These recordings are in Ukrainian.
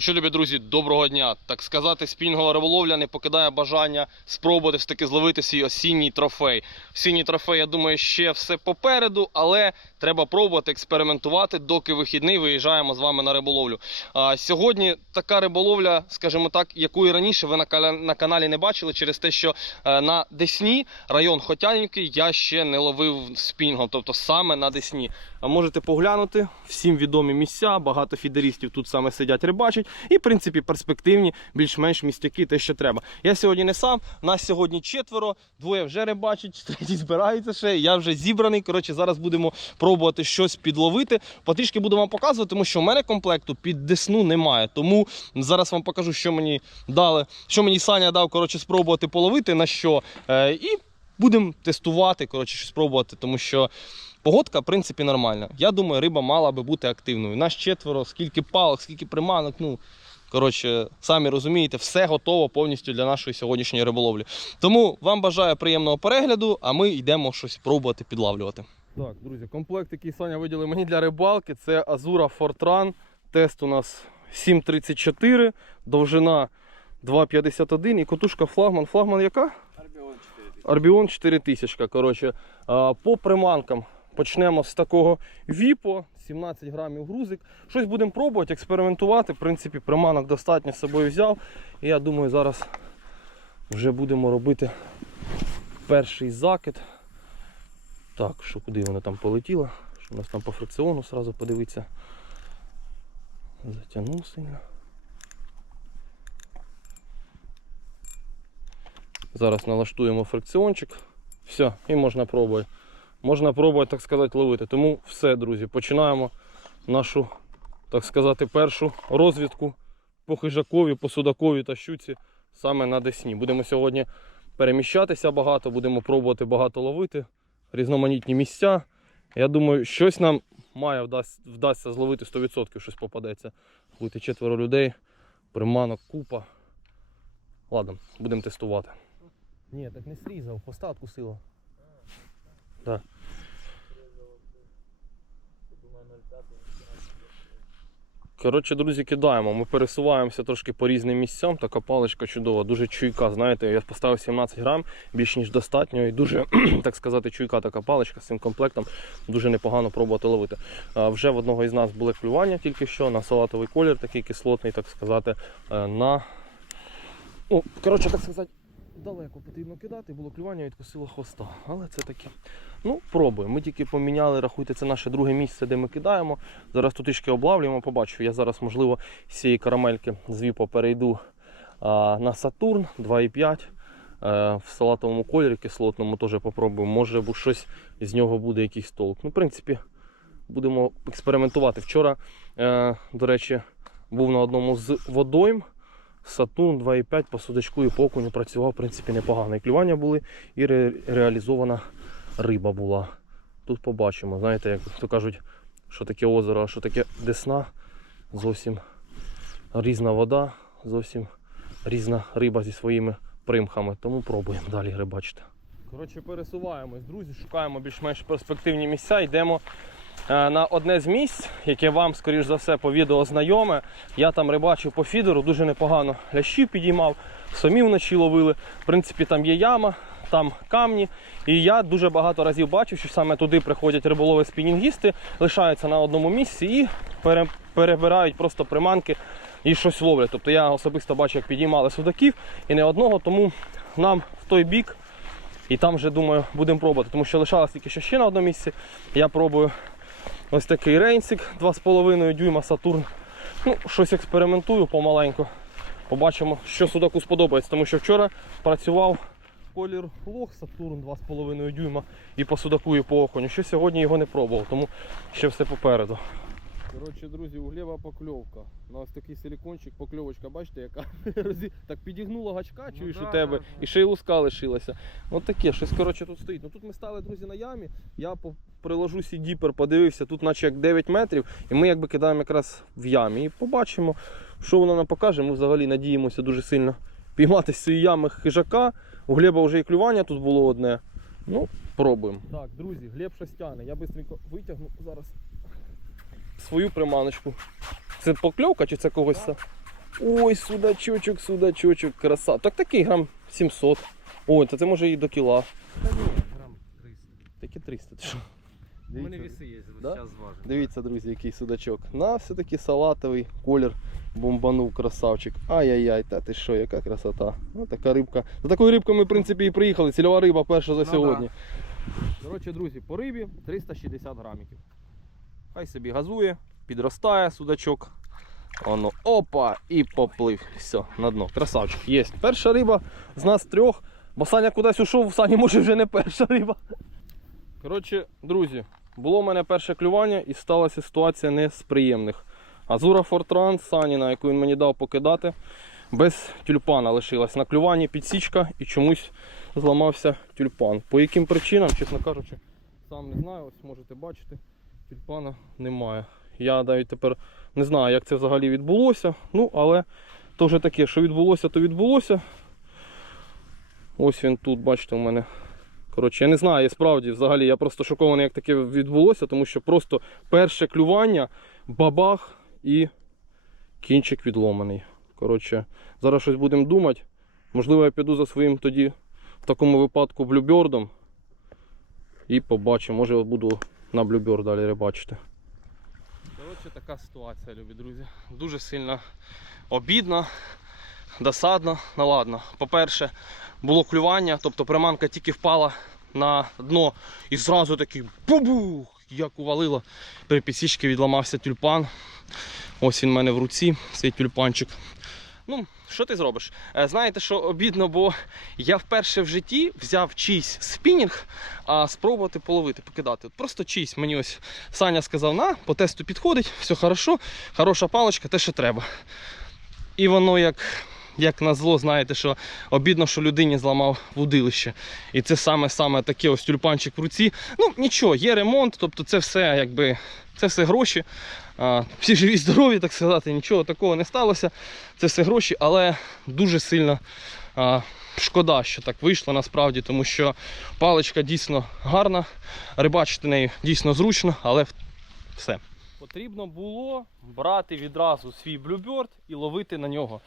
Що, любі друзі, доброго дня. Так сказати, спінгова риболовля не покидає бажання спробувати все таки зловити свій осінній трофей. Осінній трофей, я думаю, ще все попереду, але треба пробувати експериментувати, доки вихідний виїжджаємо з вами на риболовлю. А, сьогодні така риболовля, скажімо так, яку і раніше ви на, на каналі не бачили, через те, що е, на Десні, район Хотянівки, я ще не ловив спінгом, тобто саме на Десні. А можете поглянути всім відомі місця, багато фідерістів тут саме сидять, рибачать, і в принципі перспективні, більш-менш містяки, те, що треба. Я сьогодні не сам, нас сьогодні четверо, двоє вже рибачать, третій збирається ще. Я вже зібраний. Коротше, зараз будемо пробувати щось підловити. Потрішки буду вам показувати, тому що в мене комплекту під десну немає. Тому зараз вам покажу, що мені дали, що мені Саня дав коротше, спробувати половити на що. Е, і будемо тестувати, коротше, щось пробувати, тому що. Погодка, в принципі, нормальна. Я думаю, риба мала би бути активною. Нас четверо, скільки палок, скільки приманок. Ну, коротше, самі розумієте, все готово повністю для нашої сьогоднішньої риболовлі. Тому вам бажаю приємного перегляду, а ми йдемо щось пробувати підлавлювати. Так, друзі, комплект, який Саня виділив мені для рибалки, це Azura Fortran. Тест у нас 7,34, довжина 2,51 і котушка флагман. Флагман яка? Арбіон 4000. Коротше, по приманкам почнемо з такого віпо, 17 грамів грузик. Щось будемо пробувати, експериментувати. В принципі, приманок достатньо з собою взяв. І я думаю, зараз вже будемо робити перший закид. Так, що куди вона там полетіла? Що у нас там по фрикціону сразу подивитися. Затягнув сильно. Зараз налаштуємо фрикціончик. Все, і можна пробувати. Можна пробувати, так сказати, ловити. Тому все, друзі, починаємо нашу, так сказати, першу розвідку по хижакові, по судакові та щуці саме на Десні. Будемо сьогодні переміщатися багато, будемо пробувати багато ловити, різноманітні місця. Я думаю, щось нам має вдасть, вдасться зловити 100%, щось попадеться. Бути четверо людей, приманок, купа. Ладно, будемо тестувати. Ні, так не срізав, хвоста откусило. Так. Коротше, друзі, кидаємо. Ми пересуваємося трошки по різним місцям. Така паличка чудова, дуже чуйка. Знаєте, я поставив 17 грам, більш ніж достатньо. І дуже, так сказати, чуйка така паличка з цим комплектом. Дуже непогано пробувати ловити. А, Вже в одного із нас були клювання тільки що на салатовий колір, такий кислотний, так сказати, е, на. Ну, коротше, так сказати, далеко потрібно кидати, було клювання, відкусило хвоста. Але це таке. Ну, пробуємо. Ми тільки поміняли, рахуйте, це наше друге місце, де ми кидаємо. Зараз тут трішки облавлюємо, побачу. Я зараз, можливо, з цієї карамельки з Віпо перейду а, на Сатурн 2,5. Е, в салатовому кольорі кислотному теж попробуємо. Може бо щось з нього буде якийсь толк. Ну, в принципі, будемо експериментувати. Вчора, е, до речі, був на одному з водойм. Сатурн 2,5 по судачку і по окуню працював, в принципі, непогано. І клювання були, і ре- реалізована риба була. Тут побачимо, знаєте, як то кажуть, що таке озеро, а що таке десна. Зовсім різна вода, зовсім різна риба зі своїми примхами. Тому пробуємо далі рибачити. Коротше, пересуваємось, друзі, шукаємо більш-менш перспективні місця, йдемо на одне з місць, яке вам, скоріш за все, по відео знайоме. Я там рибачив по фідеру, дуже непогано лящів підіймав, самі вночі ловили. В принципі, там є яма, там камні. І я дуже багато разів бачив, що саме туди приходять риболови спінінгісти, лишаються на одному місці і пере- перебирають просто приманки і щось ловлять. Тобто я особисто бачив, як підіймали судаків і не одного, тому нам в той бік. І там вже думаю будемо пробувати, тому що лишалось тільки що ще на одному місці. Я пробую ось такий рейнсик 2,5 дюйма Сатурн. Ну, щось експериментую помаленьку. Побачимо, що судаку сподобається, тому що вчора працював колір лох Сатурн 2,5 дюйма і по судаку, і по оконю. Що сьогодні його не пробував, тому ще все попереду. Коротше, друзі, углєва покльовка. На ось такий силікончик, покльовочка, бачите, яка так підігнула гачка, чуєш да, у тебе, да, і ще й луска лишилася. От таке, щось коротше тут стоїть. Ну тут ми стали, друзі, на ямі. Я приложу сідіпер, подивився, тут наче як 9 метрів, і ми якби кидаємо якраз в ямі. І побачимо, що воно нам покаже. Ми взагалі надіємося дуже сильно піймати з цієї ями хижака. У Глеба вже і клювання тут було одне. Ну, пробуємо. Так, друзі, Глеб щось тягне. Я швидко витягну зараз свою приманочку. Це покльовка чи це когось? Ой, судачочок, судачочок, краса. Так такий грам 700. Ой, та це може і до кіла. Та ні, грам 300. Такі 300. Ти що? У мене віси є, Да? зараз зважу. Дивіться, друзі, який судачок. На все-таки салатовий колір бомбанув красавчик. Ай-яй-яй, та ти що, яка красота. Ну, така рибка. За такою рибкою ми, в принципі, і приїхали. Цільова риба перша за Ну, сьогодні. Коротше, друзі, по рибі 360 граміків. Хай собі газує, підростає судачок. Воно опа і поплив. Все, на дно. Красавчик. Є. Перша риба з нас трьох. Бо Саня кудись ушов, Сані може вже не перша риба. Коротше, друзі, було в мене перше клювання і сталася ситуація не з приємних. Азура Фортран Саніна, яку він мені дав покидати, без тюльпана лишилась. На клюванні підсічка і чомусь зламався тюльпан. По яким причинам, чесно кажучи, сам не знаю. Ось можете бачити, тюльпана немає. Я навіть тепер не знаю, як це взагалі відбулося. Ну, але то вже таке, що відбулося, то відбулося. Ось він тут, бачите, у мене. Коротше, я не знаю, я справді взагалі я просто шокований, як таке відбулося, тому що просто перше клювання, бабах і кінчик відломаний. Коротше, зараз щось будемо думати. Можливо, я піду за своїм тоді в такому випадку блюбердом і побачимо. Може буду на блюбер далі рибачити. Коротше, така ситуація, любі друзі. Дуже сильно обідно, досадно, ну ладно. По-перше, було клювання, тобто приманка тільки впала на дно і зразу такий бубух, як увалило. При підсічці відламався тюльпан. Ось він в мене в руці, цей тюльпанчик. Ну, що ти зробиш? Е, Знаєте, що обідно, бо я вперше в житті взяв чийсь спінінг, а спробувати половити, покидати. От просто чийсь. Мені ось Саня сказав, на, по тесту підходить, все хорошо, хороша паличка, те, що треба. І воно як, як на зло, знаєте, що обідно, що людині зламав вудилище. І це саме-саме таке ось тюльпанчик в руці. Ну, нічого, є ремонт, тобто це все якби. Це все гроші. Всі живі, здорові, так сказати, нічого такого не сталося. Це все гроші, але дуже сильно шкода, що так вийшло насправді, тому що паличка дійсно гарна, рибачити нею дійсно зручно, але все. Потрібно було брати відразу свій блюберт і ловити на нього.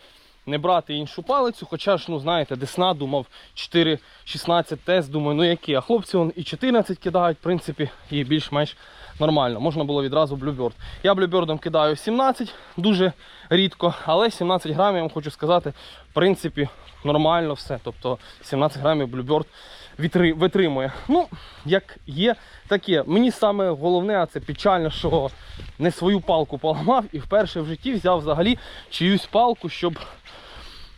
Не брати іншу палицю, хоча ж, ну знаєте, десна думав 4-16 тест, думаю, ну які, а хлопці вон і 14 кидають, в принципі, і більш-менш нормально. Можна було відразу блюберд. Я блюбердом кидаю 17, дуже рідко, але 17 грамів, я вам хочу сказати, в принципі, нормально все. Тобто 17 грамів блюберд витримує. Ну, як є, таке. Мені саме головне, а це печально, що не свою палку поламав і вперше в житті взяв взагалі чиюсь палку, щоб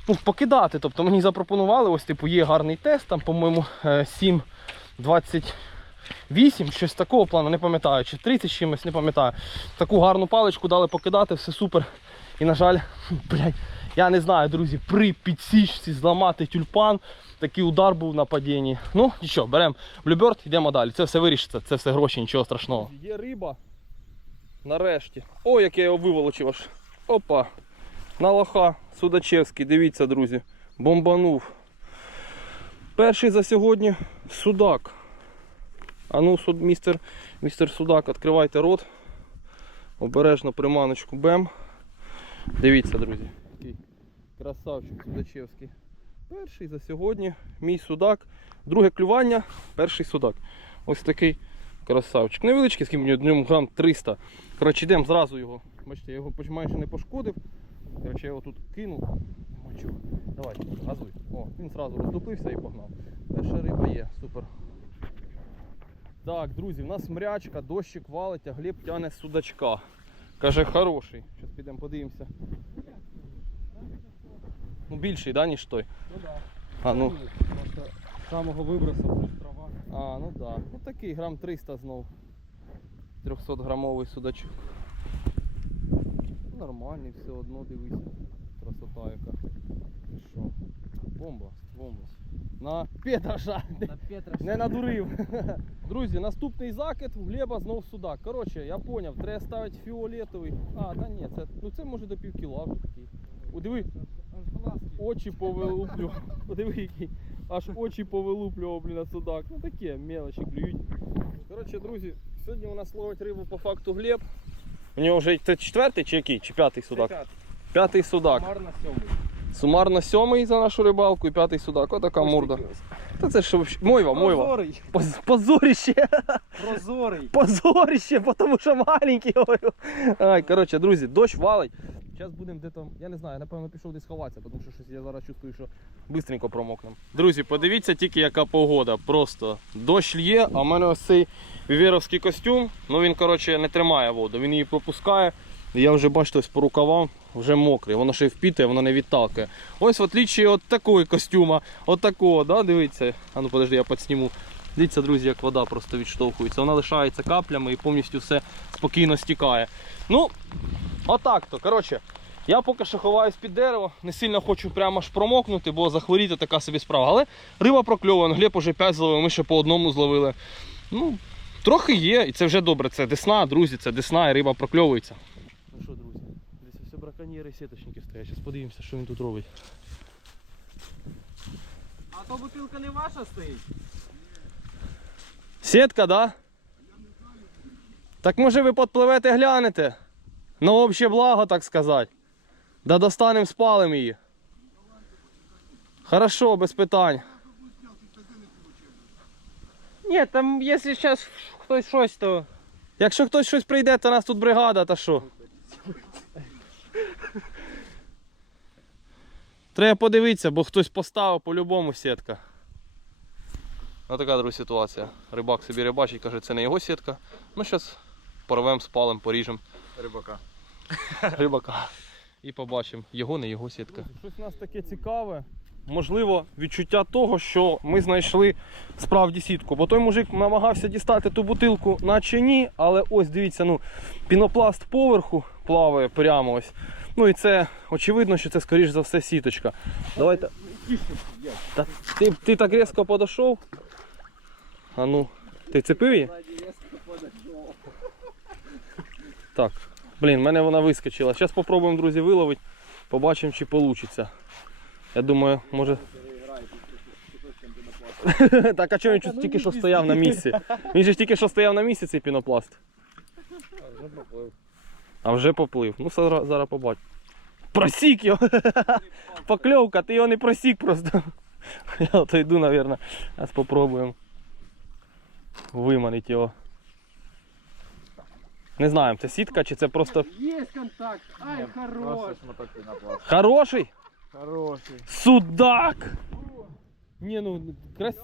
ну, покидати. Тобто мені запропонували, ось типу є гарний тест, там, по-моєму, е, 7,20. 8, щось такого плану, не пам'ятаю, чи 30 чимось, не пам'ятаю. Таку гарну паличку дали покидати, все супер. І, на жаль, блядь, я не знаю, друзі, при підсічці зламати тюльпан. Такий удар був на падінні. Ну, нічого, беремо блюберт, йдемо далі. Це все вирішиться, це все гроші, нічого страшного. Є риба. Нарешті. О, як я його виволочив аж. Опа. На лоха Судачевський. Дивіться, друзі. Бомбанув. Перший за сьогодні судак. А ну, суд, містер, Судак, відкривайте рот. Обережно приманочку бем. Дивіться, друзі. Який красавчик Судачевський. Перший за сьогодні мій судак. Друге клювання, перший судак. Ось такий красавчик. Невеличкий, скільки в ньому грам 300. Коротше, йдемо зразу його. Бачите, я його майже не пошкодив. Коротше, я його тут кинув. Чого. Давай, газуй. О, він зразу роздупився і погнав. Перша риба є, супер. Так, друзі, в нас мрячка, дощик валить, а Глеб тяне судачка. Каже, хороший. Зараз підемо подивимося. Ну, більший, да, ніж той. Ну да. А, ну. Просто самого вибросу плюс трава. А, ну да. Ну такий грам 300 знов. 300 грамовий судачок. Нормальний все одно дивися. Красота яка. Що? Бомба, бомба. На Петраша! На Петра Не надурив. Друзі, наступний закид у Глеба знов судак. Коротше, я поняв, треба ставити фіолетовий. А, та ні, це, ну це може до пів кіла вже такий. О, диви, очі повилуплю. Подиви, який. Аж очі повилуплював, блін, на судак. Ну таке, мелочі клюють. Коротше, друзі, сьогодні у нас ловить рибу по факту Глеб. У нього вже це четвертий чи який? Чи п'ятий судак? П'ятий судак. Комар на сьомий. Сумарно сьомий за нашу рибалку і п'ятий судак. Отака морда. Та це ж мойва, мойва. Прозорий. Поз- Позорище. Прозорий. Позорище, тому що маленький, говорю. Ай, коротше, друзі, дощ валить. Зараз будемо де там, я не знаю, напевно пішов десь ховатися, тому що щось я зараз чувствую, що швидко промокнемо. Друзі, подивіться тільки яка погода. Просто дощ лє, а в мене ось цей віверовський костюм, ну він коротше не тримає воду, він її пропускає. І Я вже бачите, ось по рукавам вже мокрий, воно ще впітає, воно не відтакує. Ось в отличие від такої костюма, от такого, да, дивіться. А ну подожди, я підсніму. Дивіться, друзі, як вода просто відштовхується. Вона лишається каплями і повністю все спокійно стікає. Ну, отак то. Коротше, я поки що ховаюсь під дерево, не сильно хочу прямо аж промокнути, бо захворіти така собі справа. Але риба прокльована, Глеб уже 5 зловив, ми ще по одному зловили. Ну, трохи є, і це вже добре. Це десна, друзі, це десна, і риба прокльовується. Все браконьєри і сіточники стоять. Зараз подивимося, що він тут робить. А то бутилка не ваша стоїть? Сітка, да? Так може ви підпливете глянете? На обще благо, так сказати. Да достанемо спалим її. Хорошо, без питань. Ні, там якщо зараз хтось щось, то... Якщо хтось щось прийде, то нас тут бригада, та що? Треба подивитися, бо хтось поставив по-любому сітка. Ось така друга ситуація. Рибак собі рибачить, каже, це не його сітка. Ну зараз порвемо, спалимо, поріжемо. Рибака. рибака. І побачимо, його не його сітка. Щось у нас таке цікаве. Можливо, відчуття того, що ми знайшли справді сітку. Бо той мужик намагався дістати ту бутилку, наче ні, але ось дивіться, ну, пінопласт поверху плаває прямо ось. Ну і це очевидно, що це скоріш за все сіточка. Давайте. Та ти, ти так різко подійшов. А ну, ти цепив її? Так. Блін, в мене вона вискочила. Зараз спробуємо, друзі, виловити. Побачимо, чи вийде. Я думаю, може. так, а чого він тільки що стояв на місці? Він же ж тільки що стояв на місці, цей пінопласт. А вже поплив. Ну, зараз, зараз побачимо. Просік його! Покльовка, ти його не просік просто. Я ото йду, мабуть. Зараз спробуємо виманити його. Не знаємо, це сітка чи це просто Є контакт. Ай, хорош. хороший Хороший. судак. Не, ну крас...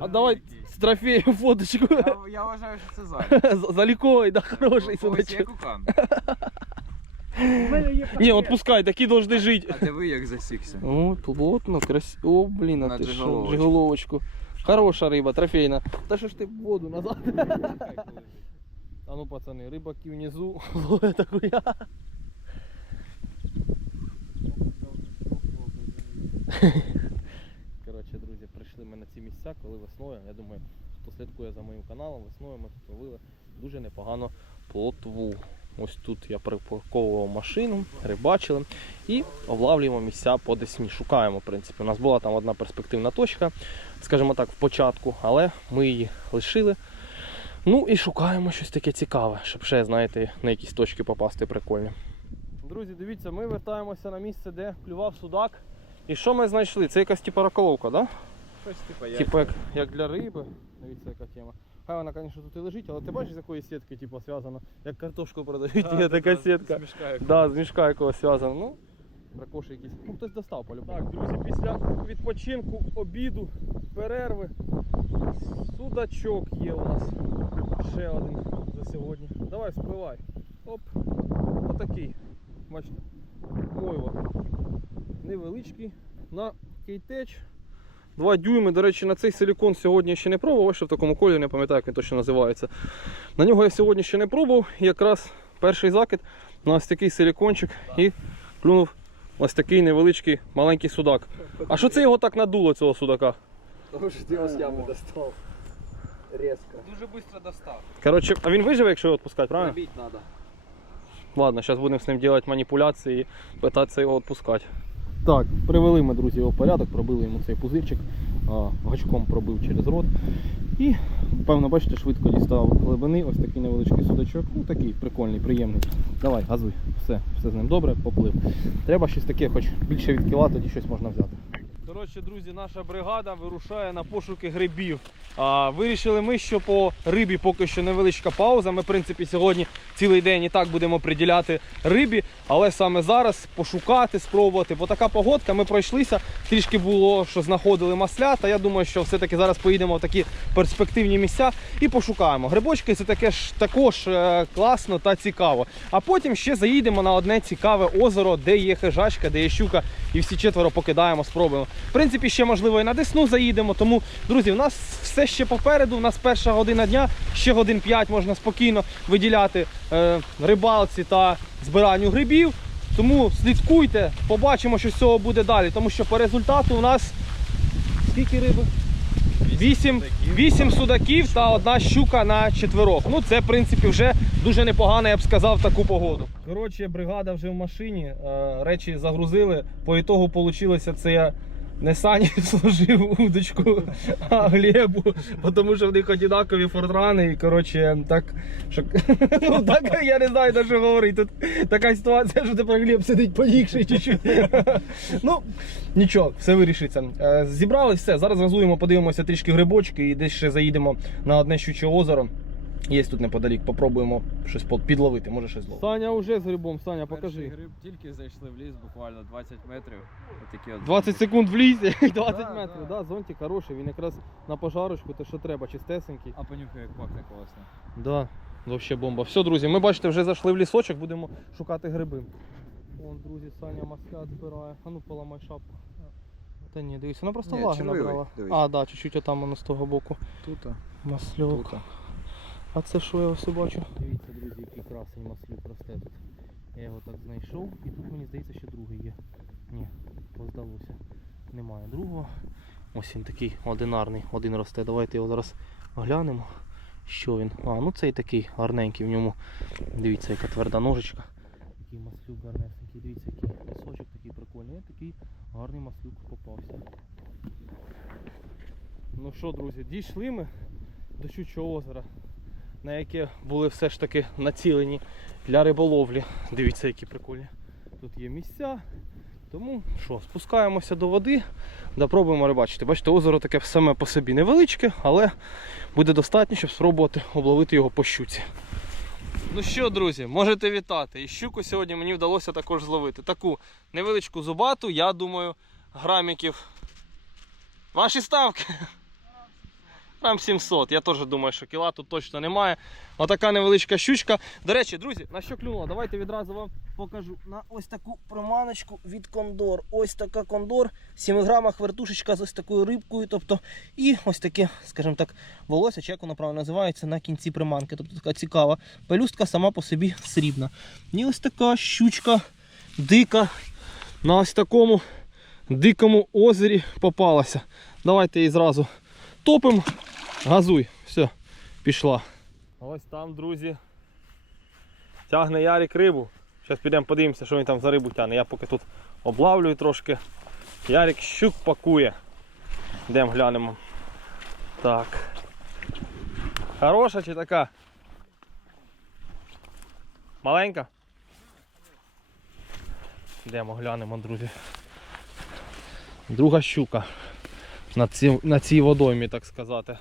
А давай з трофеєм фоточку. Я, я вважаю, що це зайве. Заліковий, да, хороший Ось є судачок. кукан. Ні, відпускай, такі должны жити. А диви, як засікся. О, плотно, красиво. О, блін, а На ти що, джиголовочку. джиголовочку. Хороша риба, трофейна. Та що ж ти в воду назад? А ну, пацани, рибаки внизу ловить такуя. Коротше, друзі, прийшли Місця, коли весною. Я думаю, хто слідкує за моїм каналом, весною ми тут ловили дуже непогано плотву. Ось тут я припарковував машину, рибачили і облавлюємо місця по десні. Шукаємо, в принципі. У нас була там одна перспективна точка, скажімо так, в початку, але ми її лишили. Ну і шукаємо щось таке цікаве, щоб ще, знаєте, на якісь точки попасти прикольні. Друзі, дивіться, ми вертаємося на місце, де клював судак. І що ми знайшли? Це якась типа раколовка, так? Да? Щось типа я. Типу як, як для риби. Дивіться, яка тема. Хай вона, звісно, тут і лежить, але ти бачиш, з якої сітки типу, зв'язано, як картошку продають, є така сітка. З Да, з мішка якогось зв'язано. Ну, ракоші якісь. Ну, хтось достав по-любому. Так, друзі, після відпочинку, обіду, перерви. Судачок є у нас. Ще один за сьогодні. Давай, спливай. Оп. Отакий. Бачите. Мойва. Невеличкий. На кейтеч. 2 дюйми. До речі, на цей силікон сьогодні ще не пробував, ще в такому кольорі, не пам'ятаю, як він точно називається. На нього я сьогодні ще не пробував. І якраз перший закид на ось такий силікончик і клюнув ось такий невеличкий маленький судак. А що це його так надуло, цього судака? Тому що ти його з ями достав. Резко. Дуже швидко достав. Коротше, а він виживе, якщо його відпускати, правильно? Забить надо. Ладно, зараз будемо з ним робити маніпуляції і питатися його відпускати. Так, привели ми, друзі, його в порядок, пробили йому цей пузирчик, гачком пробив через рот. І, певно, бачите, швидко дістав глибини, ось такий невеличкий судачок. Ну такий прикольний, приємний. Давай, газуй. Все, все з ним добре, поплив. Треба щось таке, хоч більше від кіла, тоді щось можна взяти. Коротше, друзі, наша бригада вирушає на пошуки грибів. А, вирішили ми, що по рибі поки що невеличка пауза. Ми, в принципі, сьогодні цілий день і так будемо приділяти рибі, але саме зараз пошукати, спробувати. Бо така погодка, ми пройшлися, трішки було, що знаходили маслята. Я думаю, що все-таки зараз поїдемо в такі перспективні місця і пошукаємо. Грибочки це таке ж також е, класно та цікаво. А потім ще заїдемо на одне цікаве озеро, де є хижачка, де є щука, і всі четверо покидаємо, спробуємо. В принципі, ще можливо і на Десну заїдемо. Тому, друзі, у нас все ще попереду. У нас перша година дня, ще годин 5 можна спокійно виділяти е, рибалці та збиранню грибів. Тому слідкуйте, побачимо, що з цього буде далі. Тому що по результату у нас скільки риби? Вісім, вісім судаків та одна щука на четверок. Ну це в принципі вже дуже непогано, я б сказав, таку погоду. Коротше, бригада вже в машині, е, речі загрузили. По ітогу вийшло це не Сані сложив удочку, а Глебу, тому що в них однакові фортрани. І коротше, так що ну так я не знаю, на що говорити. Тут така ситуація, що тепер Глеб сидить поїхши чуть-чуть. Ну, нічого, все вирішиться. Е, Зібрали все. Зараз газуємо, подивимося трішки грибочки і десь ще заїдемо на одне щуче озеро. Є тут неподалік, попробуємо щось підловити, може щось зловити. Саня вже з грибом, Саня, Перший гриб тільки зайшли в ліс, буквально 20 метрів. Отакі от 20 секунд в лісі, 20 Да, метрів. да. Да, зонтик хороший, він якраз на пожарочку, те що треба, чистесенький. А понюхай, як пахне класно. Да, вообще бомба. Все, друзі, ми бачите, вже зайшли в лісочок, будемо шукати гриби. Вон, друзі, Саня маслят збирає. А ну поламай шапку. Та ні, дивись, вона просто Ні, влаги червивий, набрала. дивись. А, да, чуть-чуть отам воно з того боку. Тут, Масльок. тут. А це що я ось бачу? Дивіться, друзі, який красень маслюк росте тут. Я його так знайшов і тут мені здається, що другий є. Ні, поздалося. Немає другого. Ось він такий одинарний, один росте. Давайте його зараз глянемо. Що він? А, ну цей такий гарненький в ньому. Дивіться, яка тверда ножичка. Такий маслюк гарнесенький. Дивіться, який лісочок такий прикольний. Такий гарний маслюк попався. Ну що, друзі, дійшли ми до Щучого озера, на яке були все ж таки націлені для риболовлі. Дивіться, які прикольні. Тут є місця. Тому що, спускаємося до води, да пробуємо рибачити. Бачите, озеро таке саме по собі невеличке, але буде достатньо, щоб спробувати обловити його по щуці. Ну що, друзі, можете вітати. І щуку сьогодні мені вдалося також зловити. Таку невеличку зубату, я думаю, граміків. Ваші ставки. Грам 700. Я теж думаю, що кіла тут точно немає. Отака невеличка щучка. До речі, друзі, на що клюнула? Давайте відразу вам покажу. На ось таку проманочку від кондор. Ось така кондор. 7 грамах вертушечка з ось такою рибкою. Тобто, і ось таке, скажімо так, волосся, чи як воно правильно називається, на кінці приманки. Тобто така цікава. Пелюстка сама по собі срібна. І ось така щучка дика. На ось такому дикому озері попалася. Давайте її зразу топимо. Газуй, все, пішла. Ось там, друзі. Тягне Ярик рибу. Зараз підемо подивимося, що він там за рибу тягне. Я поки тут облавлюю трошки. Ярик щук пакує. Йдемо глянемо. Так. Хороша чи така? Маленька? Йдемо глянемо, друзі. Друга щука. На цій, на цій водоймі, так сказати.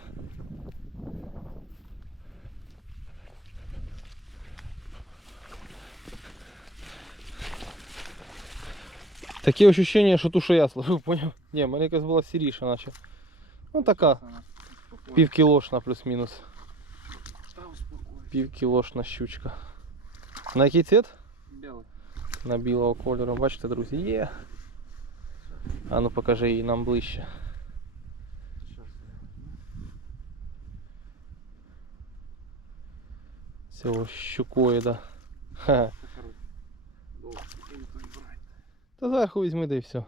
Таке ощущення, що ту, що я словив, поняв? Ні, в мене якась була сіріша, наче. Ну така, півкілошна плюс-мінус. Півкілошна щучка. На який цвіт? Білий. На білого кольору. Бачите, друзі, є. А ну покажи її нам ближче. Цього щукоїда. Ха. Та зверху візьми да і все.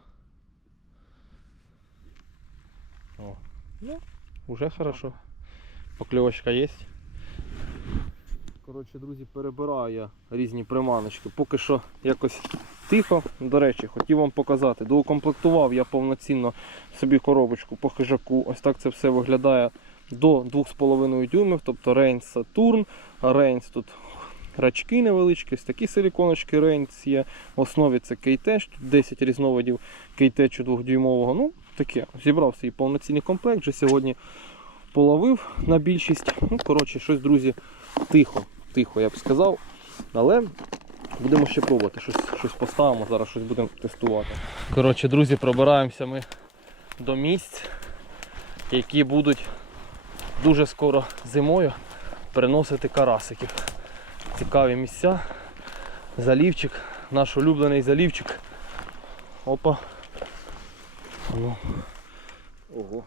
О. Ну, уже хорошо. Покльовочка є. Коротше, друзі, перебираю я різні приманочки. Поки що якось тихо. До речі, хотів вам показати. Доукомплектував я повноцінно собі коробочку по хижаку. Ось так це все виглядає до 2,5 дюймів, тобто Рейнс Сатурн, Рейнс тут рачки невеличкі, ось такі силіконочки Рейнс є. В основі це кейтеж, тут 10 різновидів кейтечу 2-дюймового. Ну, таке, зібрав свій повноцінний комплект, вже сьогодні половив на більшість. Ну, коротше, щось, друзі, тихо, тихо, я б сказав. Але будемо ще пробувати. Щось, щось поставимо, зараз щось будемо тестувати. Коротше, друзі, пробираємося ми до місць, які будуть дуже скоро зимою переносити карасиків. Цікаві місця. Залівчик, наш улюблений залівчик. Опа. Ну, Ого.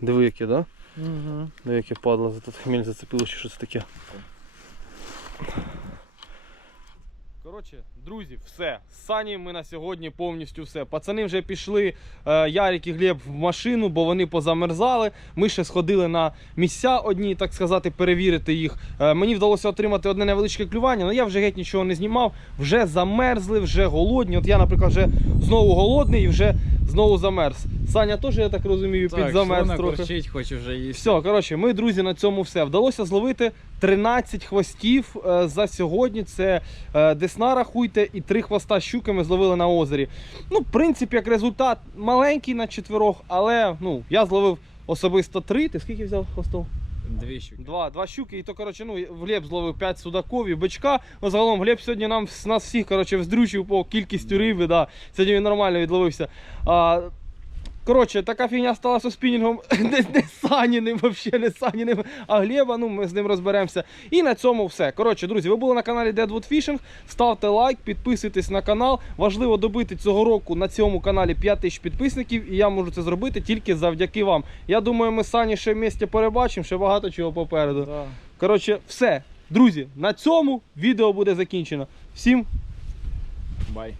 диви яке, да? Угу. Диви, яке падло, за тут хміль зацепило чи щось таке. Коротше, друзі, все. З Сані ми на сьогодні повністю все. Пацани вже пішли, е, Ярик і Глеб в машину, бо вони позамерзали. Ми ще сходили на місця одні, так сказати, перевірити їх. Е, мені вдалося отримати одне невеличке клювання, але я вже геть нічого не знімав. Вже замерзли, вже голодні. От я, наприклад, вже знову голодний і вже знову замерз. Саня теж, я так розумію, підзамерз трохи. корчить, хочу вже їсти. Все, коротше, ми, друзі, на цьому все. Вдалося зловити 13 хвостів е, за сьогодні. Це е, десна, рахуйте, і три хвоста щуки ми зловили на озері. Ну, в принципі, як результат маленький на четверох, але ну, я зловив особисто три. Ти скільки взяв хвостов? Дві щуки. Два, два щуки, і то, коротше, ну, Глеб зловив 5 судаков і бичка. Ну, загалом Глеб сьогодні нам нас всіх коротше, вздрючив по кількістю риби. Да. Сьогодні він нормально відловився. А, коротше, така фігня сталася з спінінгом не, не Саніним, взагалі не Саніним, а Глеба, ну ми з ним розберемося. І на цьому все. Коротше, друзі, ви були на каналі Deadwood Fishing. Ставте лайк, підписуйтесь на канал. Важливо добити цього року на цьому каналі 5 тисяч підписників, і я можу це зробити тільки завдяки вам. Я думаю, ми Сані ще в місті перебачимо, ще багато чого попереду. Да. Коротше, все. Друзі, на цьому відео буде закінчено. Всім Бай.